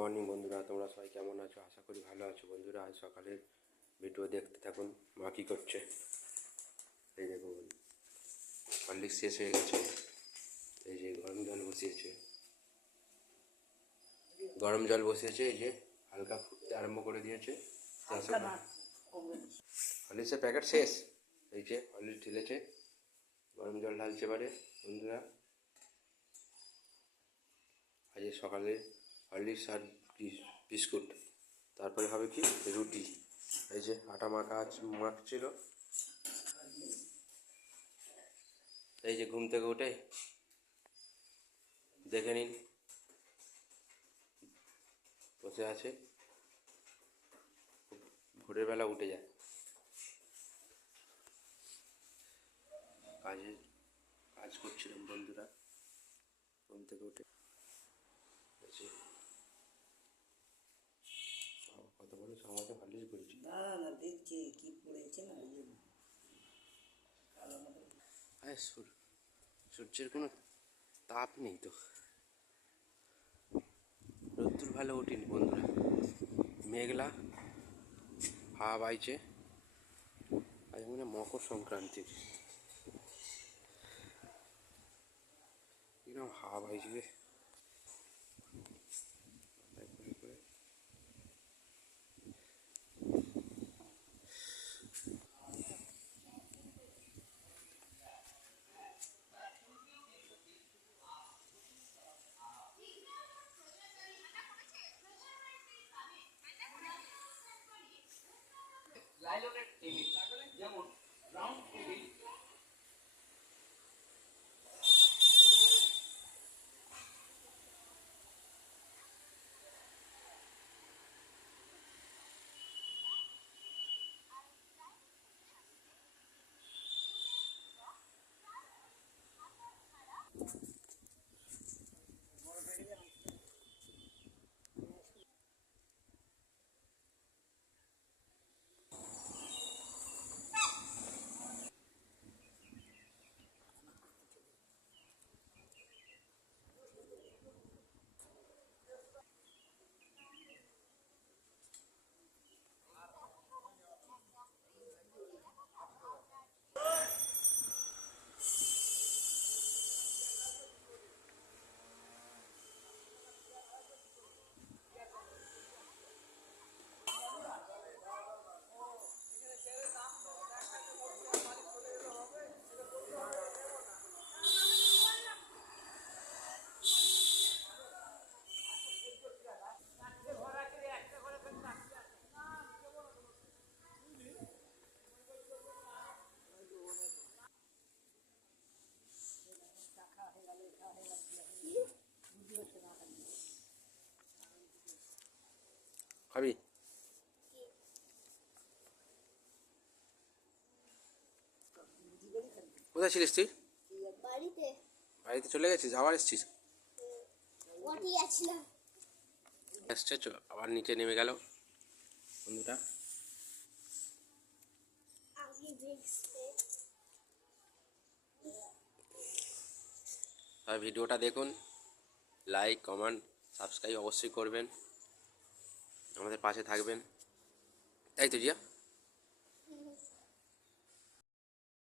Morning বন্ধুরা, তোমরা সবাই কেমন আছো? আশা করি ভালো আছো বন্ধুরা। আজ সকালের ভিডিও দেখতে থাকুন। মা কী করছে এই দেখুন, হরলিক্স শেষ হয়ে গেছে। এই যে গরম জল বসিয়েছে, এই যে হালকা ফুটতে আরম্ভ করে দিয়েছে। হরলিক্সের প্যাকেট শেষ। এই যে হরলিক্স ঢেলেছে, গরম জল ঢালছে এবারে বন্ধুরা। আজ সকালে হরলিক্স আর বিস্কুট, তারপরে হবে কি রুটি। এই যে আটা মাখছিল। এই যে ঘুম থেকে উঠে দেখে নিন, বসে আছে। ভোরের বেলা উঠে যায়, কাজ করছিলাম বন্ধুরা। ঘুম থেকে উঠে কত বড় সমাজে হরলিক্স করেছি। না দেখছি কি পড়েছে না। সূর্যের কোনো তাপ নেই তো, রোদ্দুর ভালো ওঠেনি বন্ধুরা। মেঘলা হাওয়া বাইছে। আজ মানে মকর সংক্রান্তির কিরকম হাওয়া বাইছে। লাইলনের টেবিল যেমন রাউন্ড টেবিল। খাবি? কোথায় ছিলিস তুই? বাড়িতে চলে গেছিস? আবার এসছিস? এসছে, আবার নিচে নেমে গেল বন্ধুটা। আর ভিডিওটা দেখুন, লাইক কমেন্ট সাবস্ক্রাইব অবশ্যই করবেন, আমাদের পাশে থাকবেন। তাই তো জিয়া?